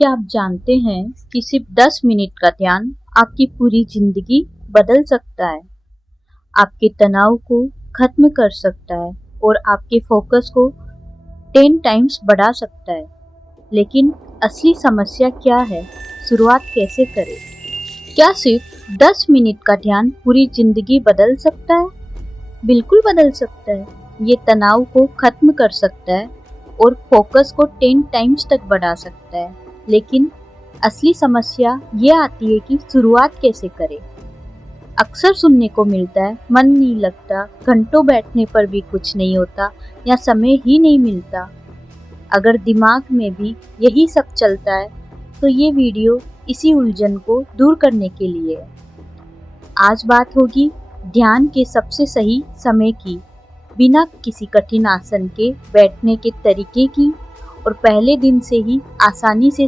क्या आप जानते हैं कि सिर्फ 10 मिनट का ध्यान आपकी पूरी जिंदगी बदल सकता है, आपके तनाव को खत्म कर सकता है और आपके फोकस को 10 टाइम्स बढ़ा सकता है। लेकिन असली समस्या क्या है? शुरुआत कैसे करें? क्या सिर्फ 10 मिनट का ध्यान पूरी जिंदगी बदल सकता है? बिल्कुल बदल सकता है। ये तनाव को खत्म कर सकता है और फोकस को 10 टाइम्स तक बढ़ा सकता है। लेकिन असली समस्या ये आती है कि शुरुआत कैसे करें। अक्सर सुनने को मिलता है मन नहीं लगता, घंटों बैठने पर भी कुछ नहीं होता या समय ही नहीं मिलता। अगर दिमाग में भी यही सब चलता है तो ये वीडियो इसी उलझन को दूर करने के लिए है। आज बात होगी ध्यान के सबसे सही समय की, बिना किसी कठिन आसन के बैठने के तरीके की और पहले दिन से ही आसानी से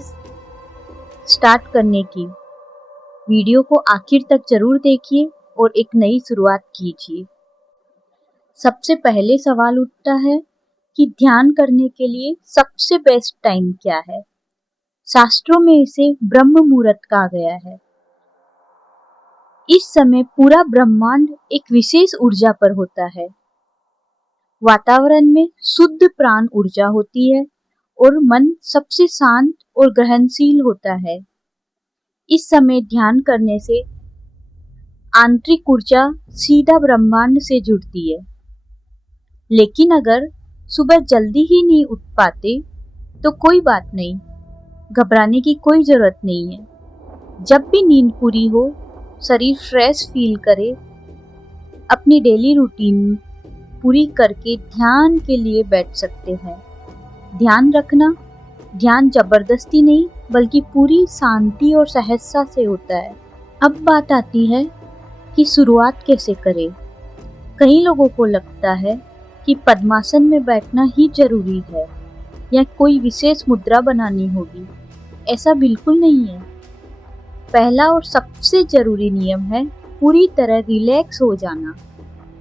स्टार्ट करने की। वीडियो को आखिर तक जरूर देखिए और एक नई शुरुआत कीजिए। सबसे पहले सवाल उठता है कि ध्यान करने के लिए सबसे बेस्ट टाइम क्या है। शास्त्रों में इसे ब्रह्म मुहूर्त कहा गया है। इस समय पूरा ब्रह्मांड एक विशेष ऊर्जा पर होता है। वातावरण में शुद्ध प्राण ऊर्जा होती है और मन सबसे शांत और ग्रहणशील होता है। इस समय ध्यान करने से आंतरिक ऊर्जा सीधा ब्रह्मांड से जुड़ती है। लेकिन अगर सुबह जल्दी ही नहीं उठ पाते तो कोई बात नहीं, घबराने की कोई जरूरत नहीं है। जब भी नींद पूरी हो, शरीर फ्रेश फील करे, अपनी डेली रूटीन पूरी करके ध्यान के लिए बैठ सकते हैं। ध्यान रखना, ध्यान जबरदस्ती नहीं बल्कि पूरी शांति और सहजता से होता है। अब बात आती है कि शुरुआत कैसे करें। कई लोगों को लगता है कि पद्मासन में बैठना ही जरूरी है या कोई विशेष मुद्रा बनानी होगी। ऐसा बिल्कुल नहीं है। पहला और सबसे जरूरी नियम है पूरी तरह रिलैक्स हो जाना।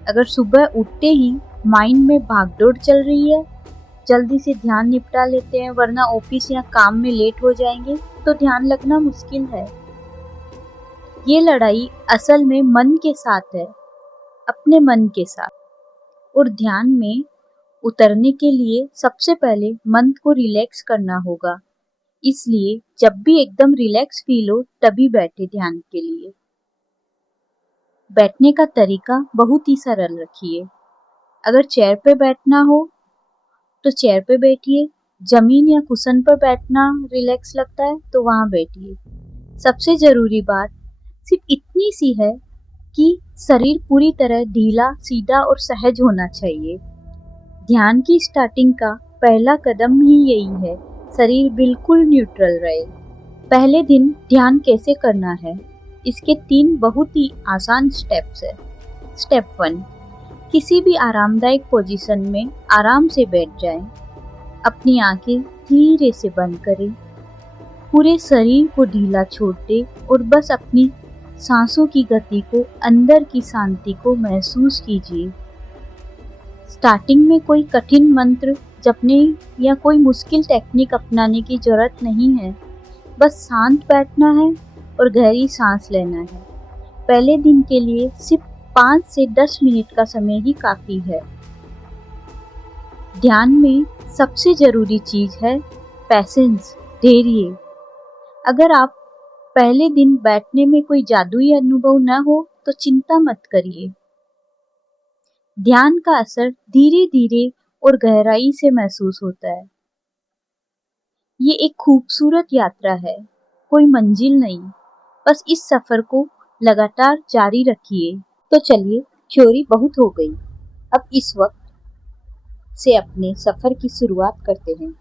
अगर सुबह उठते ही माइंड में भागदौड़ चल रही है, जल्दी से ध्यान निपटा लेते हैं वरना ऑफिस या काम में लेट हो जाएंगे, तो ध्यान लगना मुश्किल है। ये लड़ाई असल में मन के साथ है, अपने मन के साथ। और ध्यान में उतरने के लिए सबसे पहले मन को रिलैक्स करना होगा। इसलिए जब भी एकदम रिलैक्स फील हो तभी बैठे ध्यान के लिए। बैठने का तरीका बहुत ही सरल रखिए। अगर चेयर पे बैठना हो तो चेयर पे बैठिए। जमीन या कुशन पर बैठना रिलैक्स लगता है तो वहां बैठिए। सबसे जरूरी बात सिर्फ इतनी सी है कि शरीर पूरी तरह ढीला, सीधा और सहज होना चाहिए। ध्यान की स्टार्टिंग का पहला कदम ही यही है, शरीर बिल्कुल न्यूट्रल रहे। पहले दिन ध्यान कैसे करना है, इसके 3 बहुत ही आसान स्टेप्स है। स्टेप 1, किसी भी आरामदायक पोजीशन में आराम से बैठ जाएं। अपनी आंखें धीरे से बंद करें। पूरे शरीर को ढीला छोड़ दें और बस अपनी सांसों की गति को, अंदर की शांति को महसूस कीजिए। स्टार्टिंग में कोई कठिन मंत्र जपने या कोई मुश्किल टेक्निक अपनाने की जरूरत नहीं है। बस शांत बैठना है और गहरी सांस लेना है। पहले दिन के लिए सिर्फ 5 से 10 मिनट का समय ही काफी है। ध्यान में सबसे जरूरी चीज है पैशेंस, धैर्य। अगर आप पहले दिन बैठने में कोई जादुई अनुभव न हो तो चिंता मत करिए। ध्यान का असर धीरे धीरे और गहराई से महसूस होता है। ये एक खूबसूरत यात्रा है, कोई मंजिल नहीं। बस इस सफर को लगातार जारी रखिए। तो चलिए, थ्योरी बहुत हो गई। अब इस वक्त से अपने सफर की शुरुआत करते हैं।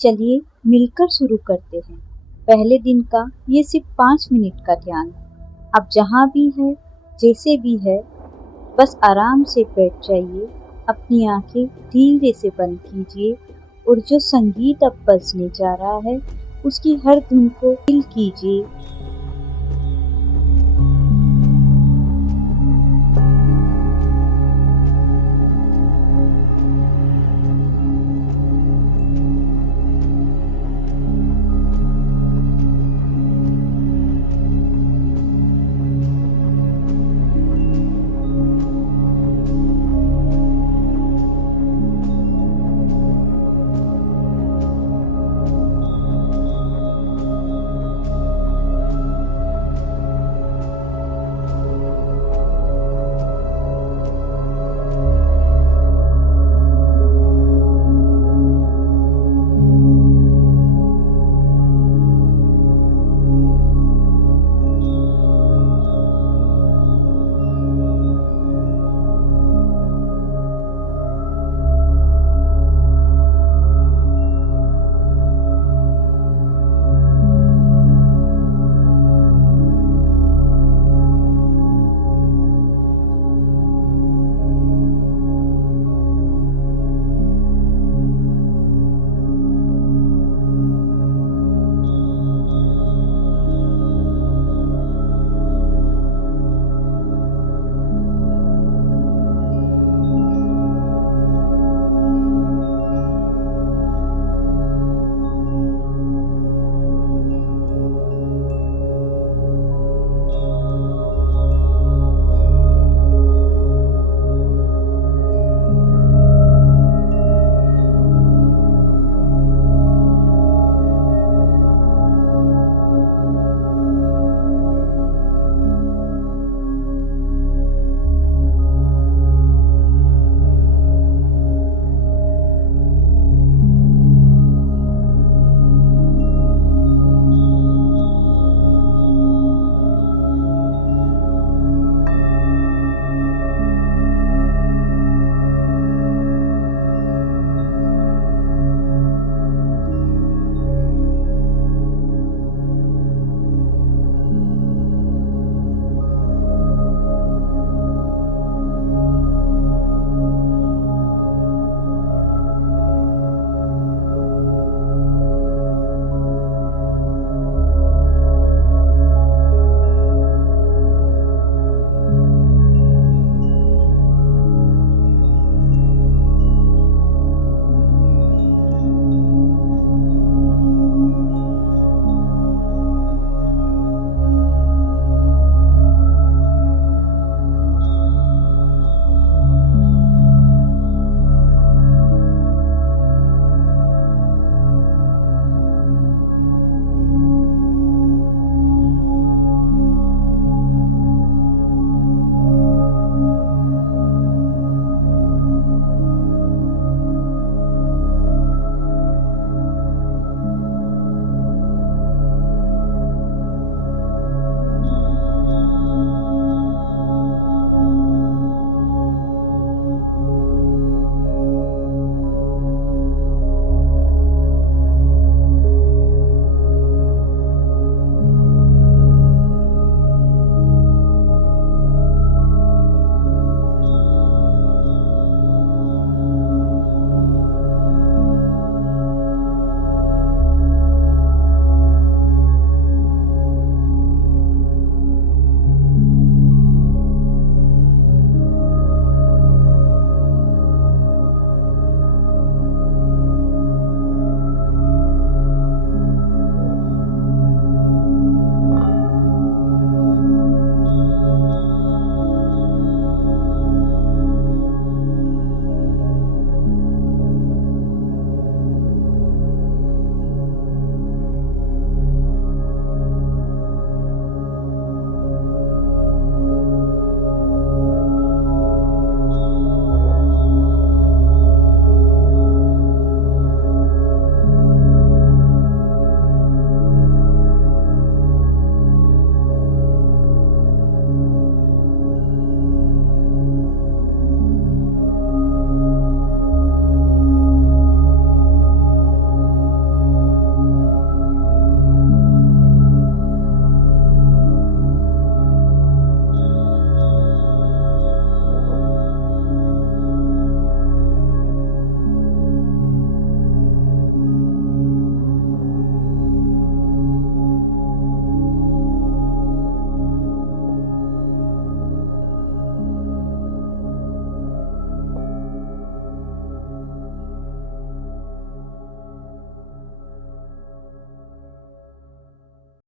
चलिए मिलकर शुरू करते हैं। पहले दिन का ये सिर्फ 5 मिनट का ध्यान। अब जहाँ भी है, जैसे भी है, बस आराम से बैठ जाइए। अपनी आंखें धीरे से बंद कीजिए और जो संगीत अब बजने जा रहा है उसकी हर धुन को फील कीजिए।